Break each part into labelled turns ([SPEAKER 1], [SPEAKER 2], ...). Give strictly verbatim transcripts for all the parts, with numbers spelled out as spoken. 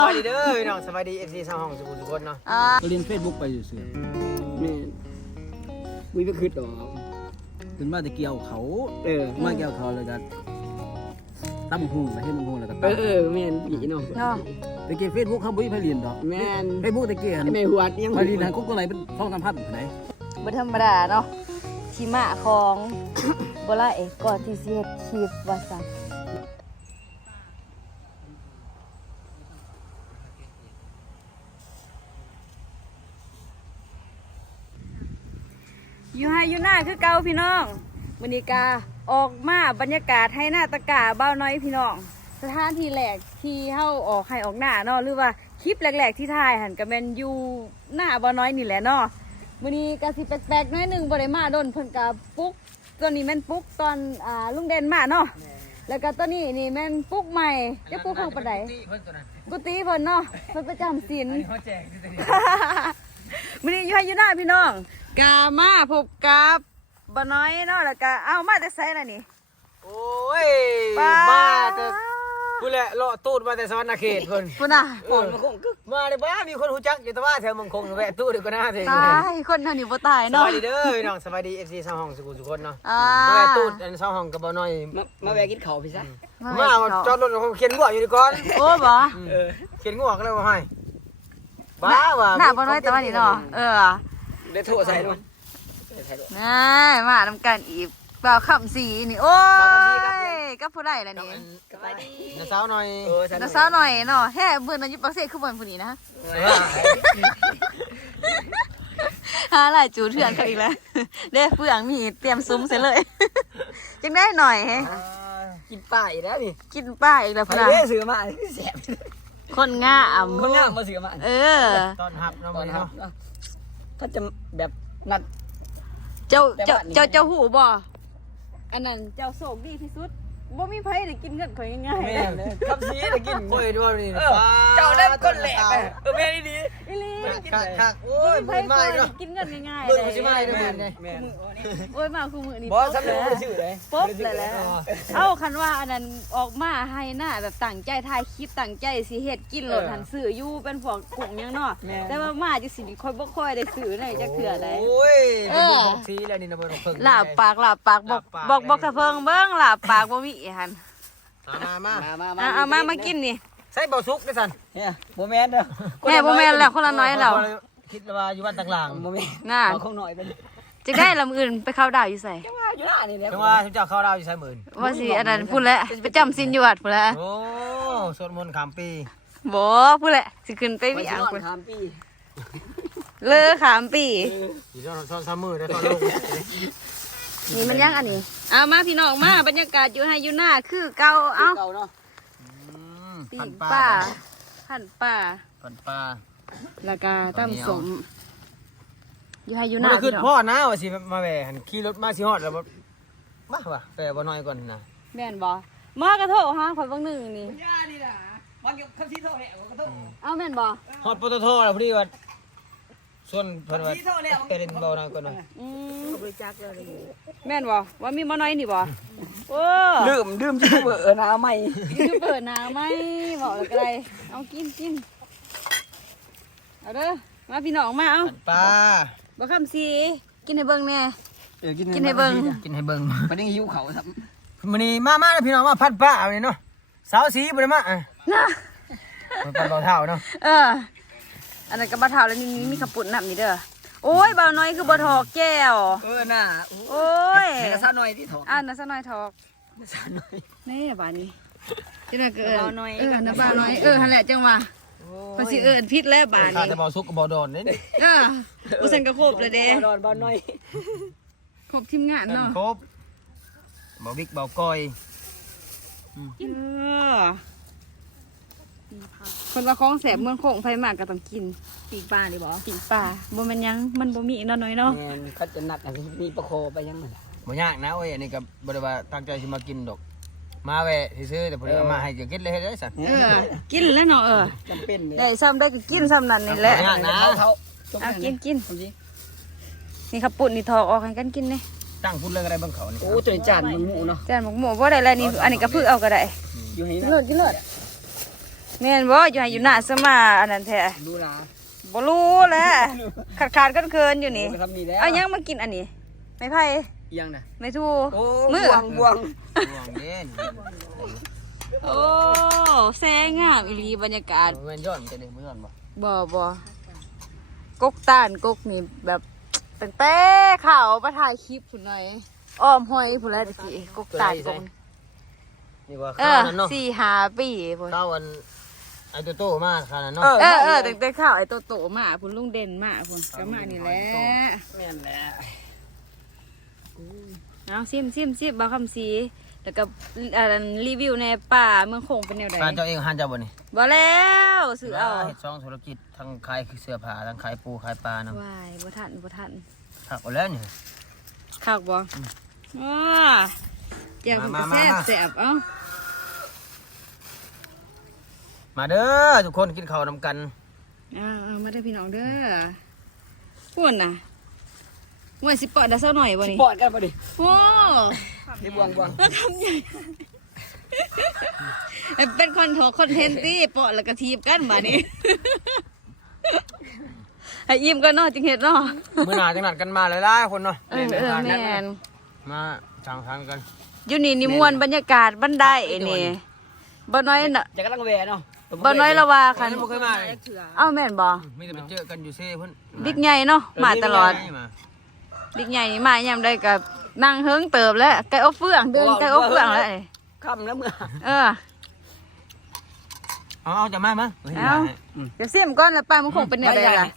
[SPEAKER 1] สวัสดีเด้อพี่น้องสวัสดีเอฟซีชาวห้องสุขุมสุขนเนาะ
[SPEAKER 2] เรียนเฟซบุ๊กไปเสือ
[SPEAKER 3] แม่มีไปคืดดอก
[SPEAKER 2] เป็นมาแต่เกี่ยวเขา
[SPEAKER 3] เออ
[SPEAKER 2] มาเกี่ยวเขาเลยกันตั้มหูไปให้มึงหูแล้วกัน
[SPEAKER 3] เออเออแม่นผีเนาะ
[SPEAKER 4] เนาะ
[SPEAKER 2] ตะเกียบเฟซบุ๊กเขาบุ้ยไปเรียนดอก
[SPEAKER 3] แม่น
[SPEAKER 2] เฟซบุ๊กตะเกียบ
[SPEAKER 3] แม่หัวยัง
[SPEAKER 2] ไปเรียนนะกุ๊กก็ไหนเป็นช่องทำภาพไหน
[SPEAKER 4] บ่ธรรมดาเนาะที่มาของบ่ล่าเอกก่อนที่สิเฮ็ดคลิปว่าซั่นอยู่ให้อยู่หน้าคือเก่าพี่น้องมื้อนี้กาออกมาบรรยากาศให้หน้าตะกาเบ้าน้อยพี่น้องสถานที่แรกที่เฮาออกให้ออกหน้าเนาะหรือว่าคลิปแรกๆที่ถ่ายหั่นก็แม่นอยู่หน้าเบ้าน้อยนี่แหละเนาะมื้อนี้ก็สิแปลกๆน้อยหนึงบ่ได้มาโดนเพิ่นก็ปลุ๊กตัวนี้แม่นปลุ๊กตอนอ่าลุงเด่นมาเนาะแล้วก็ตัวนี้นี่แม่นปลุ๊กใหม่จะปลุ๊กข้างปานใดกุฏิเพิ่นเนาะเพิ่นประจำศีลมื้อนี้อยู่ให้อยู่หน้าพี่น้องกามาพบกับบ่น้อยเนาะแล้วก็เอามาแต่ไสล่ะนี่
[SPEAKER 1] โอ้ยมาแต่กูแหละเลาะตูดมาแต่สวรรค์เขตเพิ่น
[SPEAKER 4] พุ่นน่ะ
[SPEAKER 1] ก่อนมันคงกึกมาเด้อบ้ามีคนฮู้จักอยู่แต่ว่าแถวเมืองคงแวะตู้เดี๋ยวก็น่าเถิง
[SPEAKER 4] ตายคนเท่านี้บ่ตาย
[SPEAKER 1] ส
[SPEAKER 4] เนาะ
[SPEAKER 1] วัสดีเด้อพี่น้องสวัสดี เอฟ ซี ชาวห้องสุขุมสุขนเนาะ
[SPEAKER 4] อ่า
[SPEAKER 1] แวะตู้อันชาวห้องก็บ่น้อย
[SPEAKER 3] มามาแวะกินข้าวพี่ซะ
[SPEAKER 1] มาจอดรถเขียนงัวอยู่นี่ก่อน
[SPEAKER 4] โอ้บ่
[SPEAKER 1] เออเขียนงัวก็เลยว่าให้บ้าว่ะ
[SPEAKER 4] หน้าบ่น้อยแต่ว่านี่เนาะเออ
[SPEAKER 3] ได้โทรใส่ด้วย
[SPEAKER 4] น่ามานำกันอีกเปล่าคำสีนี่โอ้ยก็ผู้ใดล่ะนี่
[SPEAKER 3] สบายดี
[SPEAKER 1] น้าสาวหน่อยเออ
[SPEAKER 4] น้าสาวหน่อยเนาะแท้เบิ่นอายุปักเสกคือเบิ่นผู้นี้นะหาหลายจูเถื่อนเขาอีกแล้วเด้เฟืองมีเตรียมซุ้มใส่เลยจังได้หน่อยแฮะ
[SPEAKER 3] กินป้าอีกแล้วนี่
[SPEAKER 4] กินป้าอีกแล้ว
[SPEAKER 3] ไป
[SPEAKER 4] พุ่นน่ะ
[SPEAKER 3] เด้ซื้อมาแซ่บ
[SPEAKER 4] คนงาม
[SPEAKER 3] คนงามมาซื้อมา
[SPEAKER 4] เออ
[SPEAKER 1] ตอนหับเนาะ
[SPEAKER 3] ตอน
[SPEAKER 1] เนาะ
[SPEAKER 3] เนาะถ้าจะแบบนัด
[SPEAKER 4] เจ้าเจ้าเจ้าเจ้าหูบ่อันนั้นเจ้าโชคดีที่สุดบ่มีไผได้กินเงินข่อยง่ายๆ
[SPEAKER 3] แม่เลยครับซีได้กิน
[SPEAKER 1] โอ้ยด้วยนี่
[SPEAKER 3] เจ้าได้คนแหลกเออแม่ดีดี
[SPEAKER 4] อีหลี
[SPEAKER 1] คักคักโอ้
[SPEAKER 4] บ่
[SPEAKER 1] ย
[SPEAKER 4] มีไผ
[SPEAKER 1] เบิ่ง
[SPEAKER 4] เค
[SPEAKER 1] มาย เนาะ
[SPEAKER 4] กินเงินง่ายๆ
[SPEAKER 1] เบิ่ง
[SPEAKER 4] เล
[SPEAKER 1] บ่สิมาเด้อแม่น
[SPEAKER 3] แม่
[SPEAKER 4] โอ้ยมาคู่มือนี่
[SPEAKER 3] บอสทำเลยชื่อเลย
[SPEAKER 4] ปุ๊บเลยแหละเอ้าคันว่าอันนั้นออกมาให้หน้าแบบตั้งใจถ่ายคลิปตั้งใจสิเฮ็ดกินโหลดหันซื้ออยู่เป็นพวกกุ้งยังเนาะแต่ว่ามาจังสิค่อยบ่ค่อยได้ซื้อไหนจักเทื่อใด
[SPEAKER 1] โอ้ยเป็นลูกสีแล้วนี่นะบ่เพิ่ง
[SPEAKER 4] ลาบปากลาบปากบอกบอกบอกกระเพิงเบิ่งลาบปากบ่มีหั่น
[SPEAKER 1] มามา
[SPEAKER 3] มามา
[SPEAKER 4] อ่ะเอามามากินนี่
[SPEAKER 1] ใส่เบาซุกได้ซั่น
[SPEAKER 3] เนี่ยโมแมนเด้อ
[SPEAKER 4] แม่บ่แม่นแล้วคนละน้อยแล้ว
[SPEAKER 1] คิดว่าอยู่บ้านต่างหลัง
[SPEAKER 3] โมแมน
[SPEAKER 4] น่ะ
[SPEAKER 3] เอาคงหน่อยเป็น
[SPEAKER 4] จะได้ลำอื่นไปเข้าดาวอยู่ไส
[SPEAKER 3] จังว่าอยู่หน้านี่แหละ
[SPEAKER 1] จังว่าเจ้าเข้าดาวอยู่ใส่หมื่น
[SPEAKER 4] ว่าสิอันนั้นพูดแล้วไปจำศีลอยู่วัดพูดแล้ว
[SPEAKER 1] โอ้สวดมนต์ข้ามปี
[SPEAKER 4] บ่พูดแหละสิขึ้นไป
[SPEAKER 3] ไป
[SPEAKER 4] วิ
[SPEAKER 3] อ่า
[SPEAKER 4] อ่าง ง
[SPEAKER 3] คุ
[SPEAKER 4] พุ่
[SPEAKER 3] ณ
[SPEAKER 4] น
[SPEAKER 3] ถามพี่
[SPEAKER 4] เลอขามปี
[SPEAKER 1] อยู่ซ้อนซ้อนซ้ำมือได้ซ้อนลูก
[SPEAKER 4] นี่มันยังอันนี้เอามาพี่น้องมาบรรยากาศอยู่ให้อยู่หน้าคือเก่าเอ้า
[SPEAKER 3] เก่าเนาะ
[SPEAKER 4] ปีกป่าหั่นป่า
[SPEAKER 1] ปันปลา
[SPEAKER 4] แล้วก็ตั้มสมอยู่ให้อยู่ห
[SPEAKER 1] มั
[SPEAKER 4] น้าน
[SPEAKER 1] ขึ้
[SPEAKER 4] พี่
[SPEAKER 1] น
[SPEAKER 4] น้อง
[SPEAKER 1] พ่อนะว่าสิมาแหวหันขี่รถมาสิฮอดแล้วมาว่ะแปลบ่น้อยก่อนนะ
[SPEAKER 4] แม่นบ่มากระโถฮะข่อยเบิ่งหนึ่งนี่
[SPEAKER 3] ย่านี่ล่ะบางคำที่เท่าแหละก็ต้อง
[SPEAKER 4] เอาแม่นบ่
[SPEAKER 1] ฮอดปตทแล้วพอดีว่าส่วนเพิ่นว่าไปเล่นเบาน้อยก่อนว่า
[SPEAKER 4] อืม
[SPEAKER 3] บริจาคเลย
[SPEAKER 4] แม่นบ่ว่ามีบ่น้อยนี่บ่โอ้
[SPEAKER 3] ดื่มดื่มที่เบอร์น้ำใหม่
[SPEAKER 4] ยูเปิดน้ำไหมบอกเลยก็ได้เอากินกินเอาเด้อมาพี่น้องมาเอา
[SPEAKER 1] ปันปลา
[SPEAKER 4] บ่คำสีกินให้เบิ่งแน่
[SPEAKER 3] เออกิน
[SPEAKER 4] กินให้เบิ่ง
[SPEAKER 1] กินให้เบิ่ง
[SPEAKER 3] มันยังหิวเขาครับ
[SPEAKER 1] มื้อนี้มามาพี่น้องมาพัดปลาเอานี่เนาะสาวสีบ่ได้มาอ่ะ
[SPEAKER 4] นะ
[SPEAKER 1] มันปันเบาเท่าเนาะ
[SPEAKER 4] เอออันนั้นก็บ่เท่าแล้วนี่มีขับปุ่นน้ำนี่เด้อโอ้ยเบาน้อยคือบ่ถอกแก้ว
[SPEAKER 3] เออน่ะ
[SPEAKER 4] โอ้ย
[SPEAKER 3] กระซ่าหน่อยที่ถอด
[SPEAKER 4] อ่านนะซะหน่อยถอก
[SPEAKER 3] กระซ่าหน่อย
[SPEAKER 4] นี่บาดนี้จังได๋ก็เอิ้นเบาน้อยเออนะเบาน้อยเออหั่นแหละจังว่าเพิ่นสิเอิ้นผิดแล้วบาด
[SPEAKER 1] ข้า
[SPEAKER 4] นี้
[SPEAKER 1] แต่บ่สุกกับบ่ดอนนี่
[SPEAKER 4] เออบ่ซั่นก็ครบแล้วเด้
[SPEAKER 3] บอลบอลหน่อย
[SPEAKER 4] ครบทีมงานเนาะ
[SPEAKER 1] ครบบ่บิ๊กบ่ก้อย
[SPEAKER 4] เออคนว่าของแสบเมืองโขงไฟมากก็ต้องกิน
[SPEAKER 3] ปีกปลาดิบอ
[SPEAKER 4] ปีกป่าบ่แมันยังมันบ่มีเนาะน้อยเนาะ
[SPEAKER 3] แม่เขาจะนัดมีประโคไปยังไง
[SPEAKER 1] บ่ยากนะโอ้ยอันนี้ก็บ่ได้ว่าตั้งใจสิมากินดอกมาแวะซื่อๆแต่พอดีเอามาให้ก็กินเลยเฮ็ดได้ซั่น
[SPEAKER 4] เออกินแล้วเนาะเออ
[SPEAKER 3] จำเป็นเลย
[SPEAKER 4] ได้ซ้ำได้ก็กินซ้ำนั่นนี่แหละ
[SPEAKER 1] บ่ยากนะ
[SPEAKER 3] เขา
[SPEAKER 4] เอากินกินนี่ขับปุ่นนี่ถอกออกให้กันกินนี่
[SPEAKER 1] ตั้งพูดเรื่องอะไรเบิ่งเขานี่
[SPEAKER 3] โอ้ตัวจานมันหมูเนาะ
[SPEAKER 4] จานหมกหมูบ่ได้แล้วนี่อันนี้ก็พึ่งเอาก็ได้
[SPEAKER 3] อยู่ให้
[SPEAKER 4] กินเลิศกินเลิศแม่นบ่อยู่ให้อยู่หน้าสมาอันนั้นแท้
[SPEAKER 3] ดูหลา
[SPEAKER 4] บ่รู้แหละขาดขาดๆเคินๆอยู่นี่
[SPEAKER 3] โอ้ยทำนี่แล้ว
[SPEAKER 4] เอายังมากินอันนี้ไม่ไผ่
[SPEAKER 3] เอียังน่ะ
[SPEAKER 4] ไม่ทู
[SPEAKER 3] โอ้
[SPEAKER 4] มือบ
[SPEAKER 3] วงบวง
[SPEAKER 1] ห่วงเด่น
[SPEAKER 4] โอ้แสงงามอีหลีบรรยากาศ
[SPEAKER 1] เงินย้อนจะได้เมื่อนบ่
[SPEAKER 4] บ่บ่กกต้านกกนี่แบบตั้งแต่ข่าวมาถ่ายคลิปพุ่นหน่อยอ้อมห้อยพุ่นแล้วตะกี้กกต้านกก
[SPEAKER 1] นี่ว่า
[SPEAKER 4] เอ
[SPEAKER 1] ข้า
[SPEAKER 4] อ
[SPEAKER 1] วนั้นเนาะ
[SPEAKER 4] สี่ห้าปีพุ่น
[SPEAKER 1] ข้าววันไอ้ตัวโตมากขนาดนั้นเนาะ
[SPEAKER 4] เออเออตั้งแต่ข่าวไอ้โตโตมาพุ่นลุงเด่นมาพุ่นก็มานี่แหละ
[SPEAKER 3] แม่นแหละ
[SPEAKER 4] เอาซิมซิมซิมบาคำสีแล้วก็อ่ารีวิวในป่าเมืองคงเป็นแนวใด
[SPEAKER 1] การเจ้าเองหันเจ้าบ่นี่
[SPEAKER 4] บ่แล้วซื้อเอา
[SPEAKER 1] เฮ็ดช่องธุรกิจทั้งขายเสื้อผ้าทั้งขายปูขายปลานะ
[SPEAKER 4] วายบ่ทันบ่ทัน
[SPEAKER 1] ถักเอาแล้วนี่
[SPEAKER 4] คักบ่อ้าเจ้าคุณก็
[SPEAKER 1] มา
[SPEAKER 4] แซ่
[SPEAKER 1] มา
[SPEAKER 4] บ
[SPEAKER 1] มา
[SPEAKER 4] แซ่บเอ้า
[SPEAKER 1] มาเด้อทุกคนกินข้าวนำกัน
[SPEAKER 4] เอาเอามาได้อพี่น้องเด้อพูดน่ะว่าสิปอดได้สักหน่อยบ่นี่
[SPEAKER 3] ปอดกันปะดิ
[SPEAKER 4] โอ้
[SPEAKER 3] นี่บวงบวง
[SPEAKER 4] แล้วคำใหญ่เป็นคนหัวคอนเทนต์ที่ปอดแล้วก็ทีบกันมานี่ให้อิ่มก็เนาะจึงเฮ็ดเนาะ
[SPEAKER 1] มื้อหน้าจังนัดกันมาหลายๆคนเนาะ
[SPEAKER 4] เออเออแม่น
[SPEAKER 1] มาจังทางกัน
[SPEAKER 4] อยู่นี่นี่มวนบรรยากาศบันไดนี่บ่น้อยน่ะ
[SPEAKER 3] จะกำลังแหวเนาะ
[SPEAKER 4] บ่น้อยละว่าคัน
[SPEAKER 1] บ่เคยมาเลย
[SPEAKER 4] เอ้าแม่นบ่
[SPEAKER 1] มีแต่ไปเจอกันอยู่เซ่เพิ่น
[SPEAKER 4] บิ๊กใหญ่เนาะมาตลอด
[SPEAKER 1] มา
[SPEAKER 4] บิ๊กใหญ่นี่มายามใดก็นั่งเฮิงเติบแล้วไก่อบเฟืองเดินไก่อบเฟืองแล้วนี่
[SPEAKER 3] ค่ำแล้วเมื่อ
[SPEAKER 4] เออ
[SPEAKER 1] เอาเอาจะมามา
[SPEAKER 4] เอาเดี๋ยวเสียมก่อนแล้วป้ามันคงเป็นแนวใดล่ะ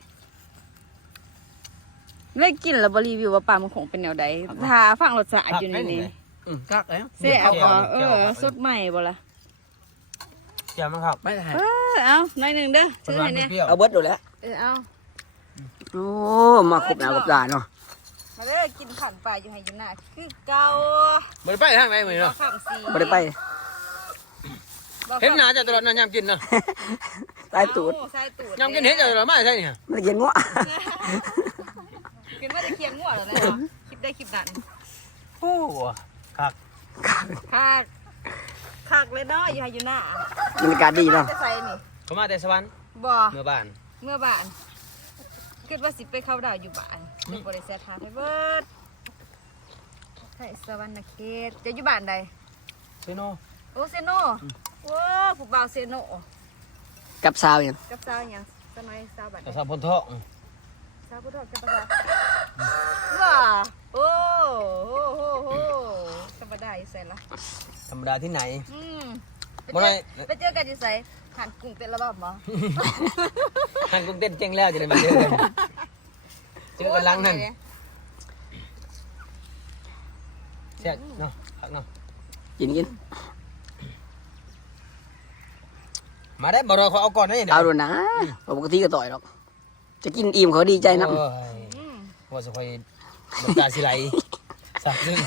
[SPEAKER 4] ได้กินแล้วบ่รีวิวว่าป้ามันคงเป็นแนวใดถ้าฟังรสชาติอยู่ในนี้
[SPEAKER 3] อืมกักแล้ว
[SPEAKER 4] เสียเอาบ่เออสดใหม่บ่ล่ะ
[SPEAKER 1] เจ้ามาครับ
[SPEAKER 3] ไม่ได้
[SPEAKER 4] เออเอาหน่อยหนึงเด้อ
[SPEAKER 1] เพิ่
[SPEAKER 4] ซื้
[SPEAKER 1] น
[SPEAKER 4] อ
[SPEAKER 1] หวา
[SPEAKER 4] ให้
[SPEAKER 1] น
[SPEAKER 4] แน่
[SPEAKER 1] เปรี้ยว
[SPEAKER 3] เอาเบิร์ดดูแล้ว
[SPEAKER 4] เออเอา
[SPEAKER 3] โอ้มาครบหน้าครบตาเนาะ
[SPEAKER 4] มาเด้อกินขันปลาอยู่ให้อยู่หน้าคือเก่า
[SPEAKER 1] บ่ได้ไปทางไหนมื้อนี้เนาะ
[SPEAKER 4] ข้ามสี
[SPEAKER 3] ไม่ได้ไป
[SPEAKER 1] เห็นหน้าเจ้าตลอดนะยามกินเนาะ
[SPEAKER 3] ตายตูด
[SPEAKER 4] สายตูด
[SPEAKER 1] ยามกินเห็นเจ้าตลอดมาใช่นี่ฮะ
[SPEAKER 3] ไม่ได้กินงัว
[SPEAKER 4] กินว่าจะเคียงงัวแล้วนะเนาะคลิปได้คลิปนั้น
[SPEAKER 1] โอ้คัก
[SPEAKER 4] คักคักเลยเนาะอยู่ให้อยู่หน้า
[SPEAKER 3] บรรยากาศดีเนาะ
[SPEAKER 4] จะใส่นี่
[SPEAKER 1] เขามาแต่สวรรค์
[SPEAKER 4] บ่
[SPEAKER 1] เมื่อบ้าน
[SPEAKER 4] เมื่อบ้านคิดว่าสิไปเข้าดาวอยู่บ้านมีบริษัททางให้เบิดไทยสวรรณเขตจะอยู่บ้านใด
[SPEAKER 1] เซโน
[SPEAKER 4] โอเซโนว้าผู้บ่าวเซโน
[SPEAKER 3] กับสาวยัง
[SPEAKER 4] กับสาวหยังสมัยสาวบ้านใด
[SPEAKER 1] แต่สาวพนทอง
[SPEAKER 4] สาวผู้ทอดกับภาษาว้าโอ้โหโหโหธรรมดาอยู่ใส่ละ
[SPEAKER 1] ธรรมดาที่ไหน
[SPEAKER 4] อืมไป
[SPEAKER 1] บ่
[SPEAKER 4] เจ
[SPEAKER 1] ได้
[SPEAKER 4] อไปเจอกันอยู่ใส่หันกรุงเต้นระบำบ่
[SPEAKER 1] หันกุ้งเต้นเจ๊งแล้วจะได้มาเจอกันเจอกันหลังนั่นเสียเนาะคักเนาะ
[SPEAKER 3] กินกิน
[SPEAKER 1] มาได้บ่รอเขาเอาก่อนได้เดี๋ยว
[SPEAKER 3] เอาดูนะปกติก็ต่อยหรอกจะกินอิ่มเขาดีใจนะ
[SPEAKER 1] โอ้ย
[SPEAKER 4] อืม
[SPEAKER 1] ว่าจะคอยน้ำตาสิไหลสักซึ่ง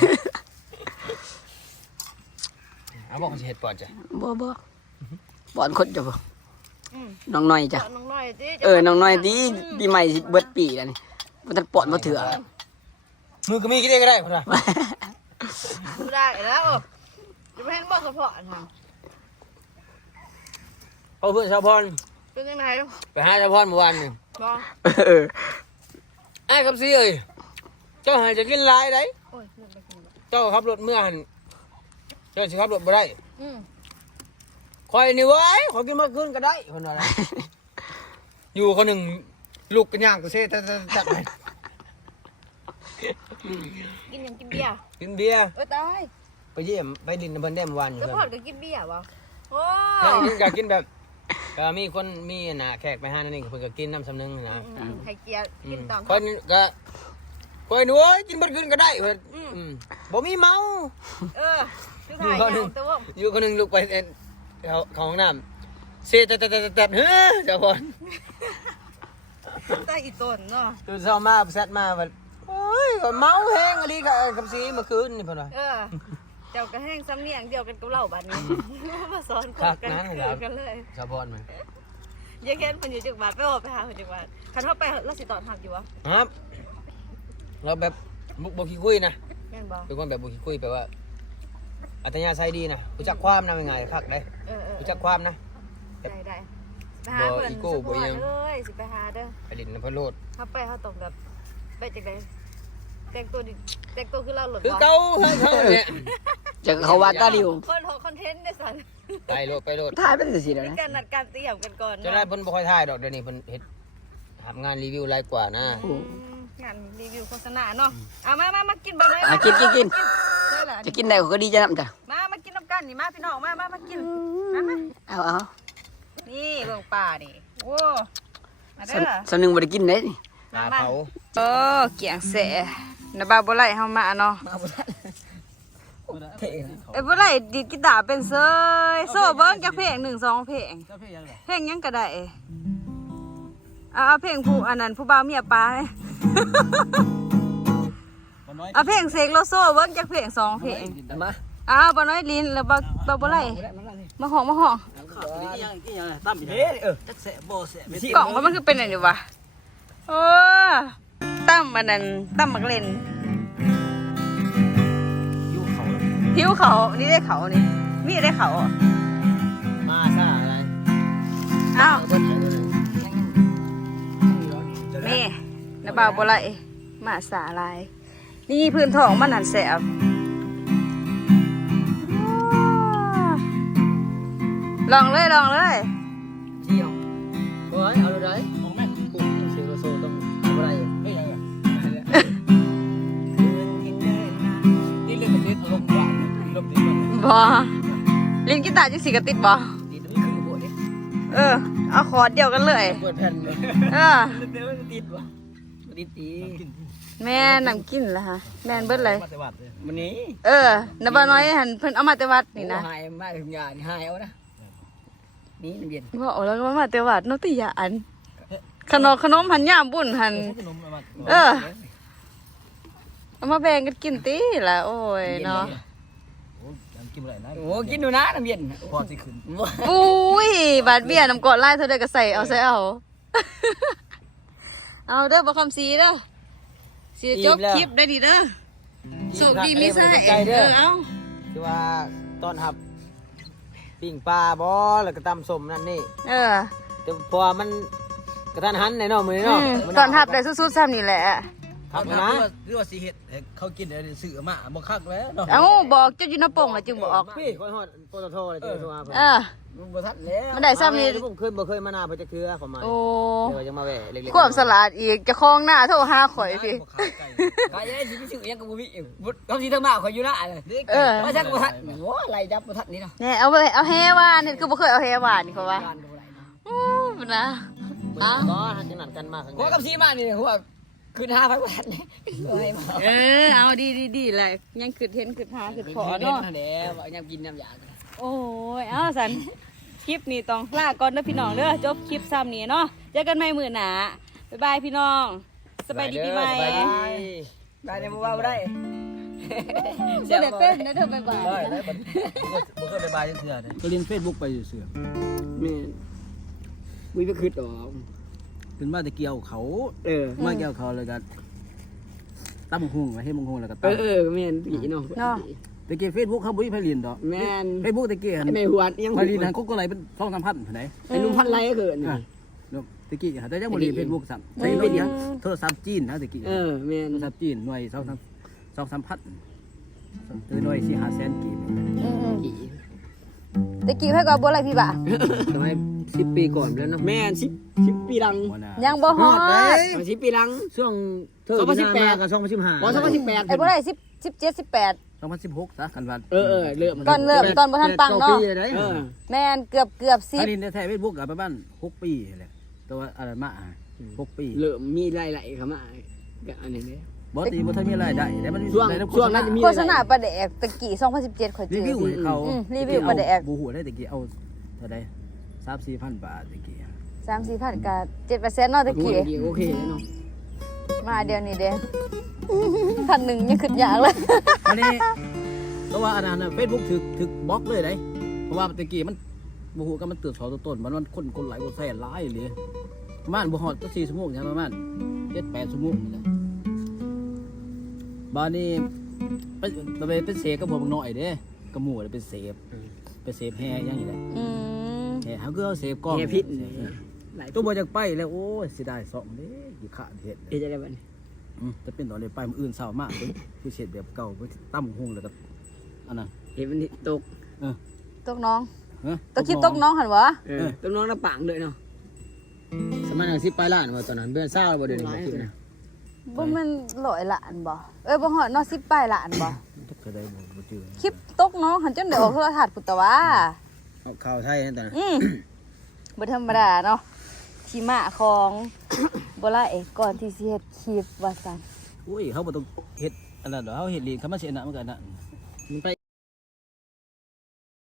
[SPEAKER 1] เอาบอกเขาสิเฮ็ดปอดจ้ะ
[SPEAKER 3] บ่บ่บ่อนคนจะบ่
[SPEAKER 4] อืม
[SPEAKER 3] น้องน้อยจ้ะ
[SPEAKER 4] น้องน้อยสิ
[SPEAKER 3] เออน้องน้อยดีปีใหม่สิเบิดปีแล้วนี่มันจะปอดมาเถื่อ
[SPEAKER 1] มือก็มีกินได้ก็ได้พุ่นน่ะ
[SPEAKER 4] ดูได้แล้วจะไปเห็นบ่สะพอนะ
[SPEAKER 1] เอาเพื่อนชาวพร
[SPEAKER 4] เป็นยังไง
[SPEAKER 1] ไปหาชาวพรเมื่อวานนี่
[SPEAKER 4] บ่
[SPEAKER 3] เออ
[SPEAKER 1] ไอ้กับซีเอ้ยเจ้าหาจะกินหลายได้
[SPEAKER 4] โอ้ยลืมไปกินบ่
[SPEAKER 1] เจ้าขับรถเมื่อหันเจ้าสิขับรถบ่ได้
[SPEAKER 4] อืม
[SPEAKER 1] คอยนี่เว้ยขอกินมาคืนก็ได้คนว่าอะไร อยู่คนหนึ่งลูกกันย่างก็เซ่ตัดตัดไป
[SPEAKER 4] กินหยังกินเบียร์
[SPEAKER 1] กินเบียร์
[SPEAKER 4] เอ้ยตาย
[SPEAKER 1] ไปเยี่ยมไปดินน้ำเพิ่นได้เมื่อวานอยู่
[SPEAKER 4] สะ
[SPEAKER 1] เพิ่น
[SPEAKER 4] พอก็กินเบียร์บ่โอ้
[SPEAKER 1] นั่งกินก็กินแบบก็มีคนมีน่ะแขกไปหานั่นนี่เพิ่นก็กินน้ำสำนึงนะ
[SPEAKER 4] อืมไข่เจียว
[SPEAKER 1] อื
[SPEAKER 4] กิน
[SPEAKER 1] ม
[SPEAKER 4] ตอน
[SPEAKER 1] คนก็คอยหนูเอ้ยกินเบัดคืนก็ได้เพิ่นอืมบ่มีเมา
[SPEAKER 4] เออทุกทายอย่างตัว
[SPEAKER 1] อยู่คนหนึงลุกไปเอ็นเขาเขาห้องน้ำเซ่ตัดตัดตัดตัดเฮ้อเจ้าพร
[SPEAKER 4] ใต้อีต้นเนาะ
[SPEAKER 1] ตื่นเช้ามาแซดมาว่าโอ้ยก็เมาแห้งอะไรกับกับสีเมื่อคืนนี่เพิ่นว่า
[SPEAKER 4] เออ เจ้าก็แห้งซ้ำเนียงเดียวกันกับเราบัดนี้มาสอนคนกันคือกันเลย
[SPEAKER 1] ชาวพรมัน
[SPEAKER 4] อย่าแค้นเพิ่นอยู่จักบาทไปบอกไปหาเพิ่นจักบาทคันเฮาไปเราสิตอนทับอยู่บ่
[SPEAKER 1] ครับเราแบบบุบขี้คุยนะ
[SPEAKER 4] แม่นบ่
[SPEAKER 1] เป็นคนแบบบุขี้คุยแปลว่าอัตยาศัยดีนะรู้จักความนะยังไงคักได้
[SPEAKER 4] เออเออ
[SPEAKER 1] รู้จักความนะ
[SPEAKER 4] ได้ได้ไปหาเพิ่นสปอร์ตเลยสิไปหาเด้อ
[SPEAKER 1] ไปลินน้ำพะโลด
[SPEAKER 4] เฮาไปเฮาต้องแบบไปจังได๋แต่งตัวดิแต่งตัวคือเราหลด
[SPEAKER 1] คือเก่าเฮาเนี่ย
[SPEAKER 3] จะเขาว่าตาดิว
[SPEAKER 4] คนของคอนเทนต์ได้สั่น
[SPEAKER 1] ไปโลดไปโลด
[SPEAKER 3] ถ่ายเป็นสิแล้ว
[SPEAKER 4] มี
[SPEAKER 3] นะ
[SPEAKER 4] การนัดการเตรียมกันก่อน
[SPEAKER 1] จะได้เพิ่นบ่ค่อยถ่ายดอกเดี๋ยวนี้เพิ่นเฮ็ดทำงานรีวิวรายกว่านะ
[SPEAKER 4] งานรีวิวโฆษณาเนาะเอามามามากินบ่เลย
[SPEAKER 3] อ่ะกินกินกิน
[SPEAKER 4] ได้ล่ะ
[SPEAKER 3] จะกินได้ก็ดีจะนำจ้ะ
[SPEAKER 4] มามากินน้ำกันนี่มาพี่น้องมามามากินมามา
[SPEAKER 3] เอาเอา
[SPEAKER 4] นี่เบิ่งป่านี่โอ้มาเด้อ
[SPEAKER 3] สนึงบ่ได้กินได้นี่
[SPEAKER 1] ปลาเผา
[SPEAKER 4] โอ้เกียงแสนะบ่าวบ่ไหลเฮามาเนาะ
[SPEAKER 2] เท่นะ
[SPEAKER 4] เอ้ยบ่ไหลดีดกีตาร์เป็นเซยโซ่เบิ่งจักเพลงหนึ่งสองเพลง
[SPEAKER 2] เจ้าพี่ยังไง
[SPEAKER 4] เพลงหยังก็ได้เอาเอาเพลงผู้อันนั้นผู้บ่าวเมียปลาเลย
[SPEAKER 2] มันน้อย
[SPEAKER 4] เอาเพลงเสกโลโซ่เบิ่งจักเพลงสองเพลง
[SPEAKER 3] มา
[SPEAKER 4] อ้าวบ่น้อยลิ้นแล้วบ่บ่บ่ไหลมาห้องมาห้อง
[SPEAKER 2] กินยังกินยังตั้มเฮ้เออจักแสบบ่แสบไม่สิ
[SPEAKER 4] กล่องว่ามันคือเป็นอะไรดีวะโอ้ตั้มอันนั้นตั้มมักเล่น
[SPEAKER 2] ยูเขา
[SPEAKER 4] ผิวเขานี่ได้เขานี่มีได้เขาอ่ะ
[SPEAKER 1] มาซ่าอะไร
[SPEAKER 4] อ้าว
[SPEAKER 1] เพิ่นเอาไปเลย
[SPEAKER 4] นี่นะบ่าวบ่ไหลมาสาลาย นี่พื้นท้องมันหันแสบลองเลยลองเลย
[SPEAKER 3] เที่ยวโอ้ยเอาเลยได้
[SPEAKER 2] ของแม่
[SPEAKER 3] กูเสียงโซต้องเอาอะไร
[SPEAKER 2] เฮ้ยยังไงนี่เรื่องประเทศลมหวานลมดีมาก
[SPEAKER 4] บอลินกีตาร์จังสีกระติดบอ
[SPEAKER 3] ดีตรงนี้คือหัวดิ
[SPEAKER 4] เออเอาคอร์ดเดียวกันเลย
[SPEAKER 3] เปิดแผ่นเลย
[SPEAKER 4] เออ
[SPEAKER 3] เดี๋ยวมันติดวะติดตี
[SPEAKER 4] แม่นำกินละฮะแม่นเบิดเลย
[SPEAKER 2] มาแต่วัดเลย
[SPEAKER 3] วันนี้
[SPEAKER 4] เออน้ำบาน้อยหันเพิ่นเอามาแต่วัดนี่นะ
[SPEAKER 3] หายมาถึงยานี่หายเอานะนี่น้ำเย็น
[SPEAKER 4] บอกแล้วก็มาแต่วัดเนติยาอันขนมขนมหันย่ามบุญหัน
[SPEAKER 2] ขนมมา
[SPEAKER 4] เออเอามาแบ่งกันกินตีละโอ้ยเนาะ
[SPEAKER 2] โอ้ยังกินอะไรนะ
[SPEAKER 3] โอ้กินดูนะน้ำเย็น
[SPEAKER 2] พอที่ขึ้น
[SPEAKER 4] อุ้ยบาดเบี้ยน้ำกอดไล่เท่าใดก็ใส่เอาใส่เอา เอาเด้อบ่คำสีเด้อสิจบคลิปได้ดีเด้อโชคดีมีไส้เออเอา
[SPEAKER 1] ที่ว่าต้อนรับปิ้งปลาบ่แล้วก็ตำส้มนั่นนี่
[SPEAKER 4] เออ
[SPEAKER 1] แต่พอมันกระทันหันในเนาะมื้อนี้
[SPEAKER 4] อื
[SPEAKER 1] เนาะ
[SPEAKER 4] มตอนทับได้สุดๆซ้ำนี่แหละ
[SPEAKER 1] ครับ
[SPEAKER 2] นะ
[SPEAKER 1] นะ
[SPEAKER 2] หรือว่าสีเห็ดเขากินอะไรสื่อมาบ่คักแล้วเนาะ
[SPEAKER 4] เอ้าบอกเจ้าอยู่น้ำโป่งแล้วจึงบอก
[SPEAKER 1] พี่ค่อยฮอดปตทเลยเจ้าตัวมาเพิ่น
[SPEAKER 4] เออ
[SPEAKER 3] มึงบ่ทันแล้ว
[SPEAKER 4] มันได้ซ้ำนี่
[SPEAKER 1] ผมเคยบ่เคยมาหน้าเพิ่นจักเทื่อผมมา
[SPEAKER 4] โอ้
[SPEAKER 1] เดี๋ยวจะมาแหว่เล็กๆ
[SPEAKER 4] ควบสลัดอีกจะคล้องหน้าโทรหาข่อยพี่
[SPEAKER 2] บ่คักไก่
[SPEAKER 3] กายยังสิพี่ชื่อยังกับบ่มีบุตรเขาสิทั้งมาเขาอยู่นะเลย
[SPEAKER 4] เออ
[SPEAKER 3] ว่าจักบ่ทันโอ้ไรจับบ่ทันนี่เนาะ
[SPEAKER 4] เนี่ยเอาไปเอาแฮวานนี่คือบ่เคยเอาแฮวานนี่เขาว่า
[SPEAKER 3] บ้านบ่ไรเนาะ
[SPEAKER 4] อู้บ่นะ
[SPEAKER 1] อ้าวก็ทันจังนั้นกันมาข้างใน
[SPEAKER 3] ก็กับสีมานี่หัวขึ้นห้าพันบาทนี่เลยมา
[SPEAKER 4] เออเอาดีดีดีแหละยังขึ้นเห็นขึ้นหาขึ้นขอเนาะ
[SPEAKER 3] เด้อยังกินน้ำยา
[SPEAKER 4] โอ้ยเอาสันคลิปนี้ต้องลาก่อนเด้อพี่น้องเด้อจบคลิปซ้ำนี้เนาะเจอกันใหม่มื้อหน้าบ๊ายบายพี่น้องสบายดีปีใหม่
[SPEAKER 1] สบายดี
[SPEAKER 3] ได้ได้บ่ว่าบ่ได้
[SPEAKER 4] บ่ได้เป็นนะเด้อบ๊ายบาย
[SPEAKER 2] ได้ได้บ่บ่เคยไปบายจังเทื่อเด้ก็เรียน Facebook ไปเสื่อ
[SPEAKER 3] แม่มุ้ยไปคืดออก
[SPEAKER 2] ขึ้นมาแต่เกี่ยวเขา
[SPEAKER 3] เออ
[SPEAKER 2] มาเกี่ยวเขาเลยกันตั้มหุ่งให้มึงหุ่งแล้วก็
[SPEAKER 3] เอ
[SPEAKER 2] ตั้ม
[SPEAKER 3] อเออแม่นผีเนาะ
[SPEAKER 4] เนาะ
[SPEAKER 2] ตะเกียเฟซบุ๊กเขาบุ้ยไพลินดอก
[SPEAKER 3] แม่น
[SPEAKER 2] เฟซบุ๊กตะเกียหัน
[SPEAKER 3] ไอ้แม่หวนยัง
[SPEAKER 2] ไพลินหันกุ๊กก็ไรเป็นสองสามพันไหน
[SPEAKER 3] ไอ้นุ่มพันไรก็เกิน
[SPEAKER 2] อ่ะตะกี้หันแต่ยังบุรีเฟซบุ๊กสั่งใช้โน้ตยังโทรศัพท์จีนนะตะกี้
[SPEAKER 3] เออแม่น
[SPEAKER 2] โทรศัพท์จีนหน่วยสองสามสองสามพันคือหน่วยสี่ห้าแสนกีบ
[SPEAKER 4] อืม
[SPEAKER 3] ผี
[SPEAKER 4] ๆตะกี้ให้ก็บ่อะไรพี่บ่า
[SPEAKER 3] สมัยสิบปีก่อนแล้วเนาะแม่นสิบสิบปีหลัง
[SPEAKER 2] วันน่ะ
[SPEAKER 4] ยังบ่ฮอด
[SPEAKER 3] สิบปีหลัง
[SPEAKER 1] ช่วงเธอ
[SPEAKER 3] สองพันสิบแปด
[SPEAKER 1] กับสองพันสิบห้า
[SPEAKER 3] พอสองพันสิบแปด
[SPEAKER 4] ไอ้บ่ได้สิบ สิบเจ็ด สิบแปด
[SPEAKER 2] สองพันสิบหกซะกันวัน
[SPEAKER 3] เออเออเริ่ม
[SPEAKER 4] ตอนเริ่มตอนบ่ทันปังเนาะ
[SPEAKER 3] เออ
[SPEAKER 4] แม่นเกือบเกือบสิ
[SPEAKER 2] ไพ
[SPEAKER 4] บ
[SPEAKER 2] ลินแท้เฟซบุ๊กกับประมาณหกปีเลยตัวอะไรมาหกปี
[SPEAKER 3] เริ่มมีไล่ๆเข้ามาก็อันนี้เนี่ย
[SPEAKER 2] บอสตีบอสมีรายได้แต่มัน
[SPEAKER 3] ช่วงช่วงนั้นจะมี
[SPEAKER 4] โฆษณาประแดกตะกี้สองพันสิบเจ็ดข่อยเจ
[SPEAKER 2] รี
[SPEAKER 4] อ
[SPEAKER 2] วิวให้เขา
[SPEAKER 4] อืมรีวิวประแดก
[SPEAKER 2] บูหัวได้ตะกี้เอาเท่าใดสามสี่พันบาทตะกี้
[SPEAKER 4] สามสี่พันกับเจ็ดเปอร์เซ็นต์เนาะตะกี้
[SPEAKER 3] โอเคเนาะ
[SPEAKER 4] มาเดี๋ยวนี้เด้พันหนึ่งยังขึ้นยากเลย
[SPEAKER 2] อันนี้เพราะว่าอันนั้นเฟซบุ๊กถึกถึกบล็อกเลยได้เพราะว่าตะกี้มันบูหัวก็มันตื่นสองตัวต้นมันมันคนคนหลายคนแซ่หลายเลยประมาณบูฮอดก็สี่ชั่วโมงใช่ประมาณเจ็ดแปดชั่วโมงนี่แหละบ้านนี้ไปไปเป็นเสพกับผมหน่อยเด้กับหมู่เป็นเสพเป็นเสพแห่อย่างนี้แหละ
[SPEAKER 4] อืม
[SPEAKER 2] เนี่ยเขาคือเอาเสพกล้อง
[SPEAKER 3] เฮียพิษ
[SPEAKER 2] หลายตัวบ่อยากไปแล้วโอ้ยเสิได้สองเด้อยู่ขาดเฮ็ด
[SPEAKER 3] เฮ็ดจะได้บัดนี้
[SPEAKER 2] อืมจะเป็นตอนนี้ไปมื้ออื่นเช้ามากเด้คือเฮ็ดแบบเก่าไปตั้มหุงแล้วก็อันนั้น
[SPEAKER 3] เฮ็ดมันตก
[SPEAKER 4] ตกน้อง
[SPEAKER 2] เอ้อ
[SPEAKER 4] ตกคลิปตกน้องหันวะ
[SPEAKER 3] เออต้องน้องน้ำปางด้วยเนาะ
[SPEAKER 1] สมัยนั้นสิไปล้านบ่ตอนนั้นเดือนเศร้าบ่เดือนนี้บ่คิดนะ
[SPEAKER 4] บ่แมันร้อยล้านบ่เอ้ยบ่ฮอดเนาะสิบปลายล้านบ่
[SPEAKER 2] ตกก็ได้บ่บ่จือ
[SPEAKER 4] คลิปตกน้องหันจนได้ออกโทรทัศน์พุทธวา
[SPEAKER 1] เอาข่าวไทยนั่นตอนนั้น
[SPEAKER 4] อืมบ่ธรรมดาเนาะที่มาของ บ่ล่าเอกก่อนที่สิเฮ็ดคลิปว่าซั่น
[SPEAKER 2] อุ้ยเขาบ่ต้องเฮ็ดอันนั้นดอกเขาเฮ็ดลีนเขามาสิอันนั้นมันก็อันนั้น
[SPEAKER 3] มันไป